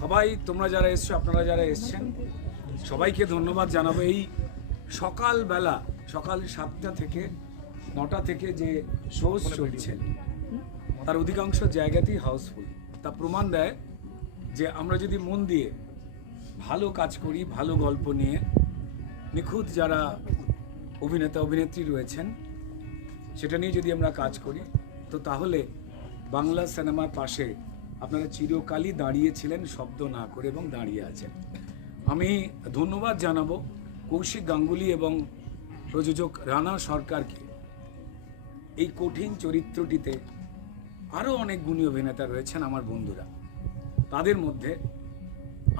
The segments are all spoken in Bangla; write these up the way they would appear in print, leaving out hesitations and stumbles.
সবাই তোমরা যারা এসছো, আপনারা যারা এসছেন, সবাইকে ধন্যবাদ জানাবো। এই সকালবেলা সকাল 7টা থেকে 9টা থেকে যে শোজ চলছে তার অধিকাংশ জায়গাতেই হাউসফুল। তা প্রমাণ দেয় যে আমরা যদি মন দিয়ে ভালো কাজ করি, ভালো গল্প নিয়ে, নিখুঁত যারা অভিনেতা অভিনেত্রী রয়েছেন সেটা নিয়ে যদি আমরা কাজ করি, তো তাহলে বাংলা সিনেমার পাশে আপনারা চিরকালই দাঁড়িয়েছিলেন শব্দ না করে, এবং দাঁড়িয়ে আছেন। আমি ধন্যবাদ জানাবো কৌশিক গাঙ্গুলি এবং প্রযোজক রানা সরকারকে। এই কঠিন চরিত্রটিতে আরও অনেক গুণী অভিনেতা রয়েছেন আমার বন্ধুরা, তাদের মধ্যে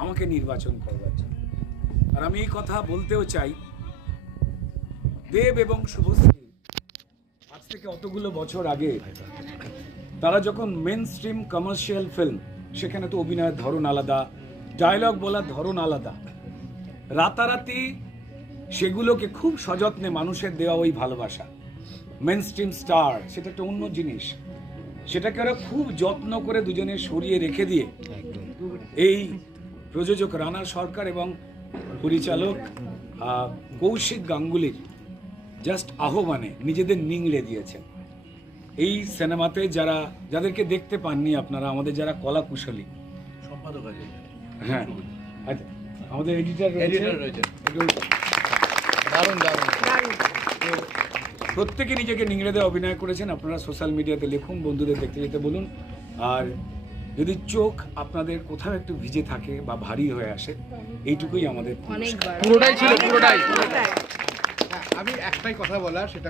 আমাকে নির্বাচন করবার জন্য। আর আমি এই কথা বলতেও চাই, দেব এবং শুভশ্রী আজ থেকে অতগুলো বছর আগে তারা যখন মেন স্ট্রিম কমার্শিয়াল ফিল্ম, সেখানে তো অভিনয়ের ধরন আলাদা, ডায়লগ বলার ধরন আলাদা, রাতারাতি সেগুলোকে খুব সযত্নে মানুষের দেওয়া ওই ভালোবাসা, মেন স্ট্রিম স্টার, সেটা একটা অন্য জিনিস। সেটাকে ওরা খুব যত্ন করে দুজনে সরিয়ে রেখে দিয়ে এই প্রযোজক রানা সরকার এবং পরিচালক কৌশিক গাঙ্গুলির জাস্ট আহ্বানে নিজেদের নিংড়ে দিয়েছেন। এই সিনেমাতে যাদেরকে দেখতে পাননি আপনারা, আমাদের যারা কলা কুশলী সম্পাদক আছে, হ্যাঁ, আচ্ছা, আমাদের এডিটর রয়েছে, দারুণ দারুণ। তো প্রত্যেকে নিজেকে নিংড়ে দিয়ে অভিনয় করেছেন। আপনারা সোশ্যাল মিডিয়াতে লিখুন, বন্ধুদের দেখতে যেতে বলুন। আর যদি চোখ আপনাদের কোথাও একটু ভিজে থাকে বা ভারী হয়ে আসে, এইটুকুই আমাদের পুরোটাই ছিল, পুরোটাই। আমি একটাই কথা বলার, সেটা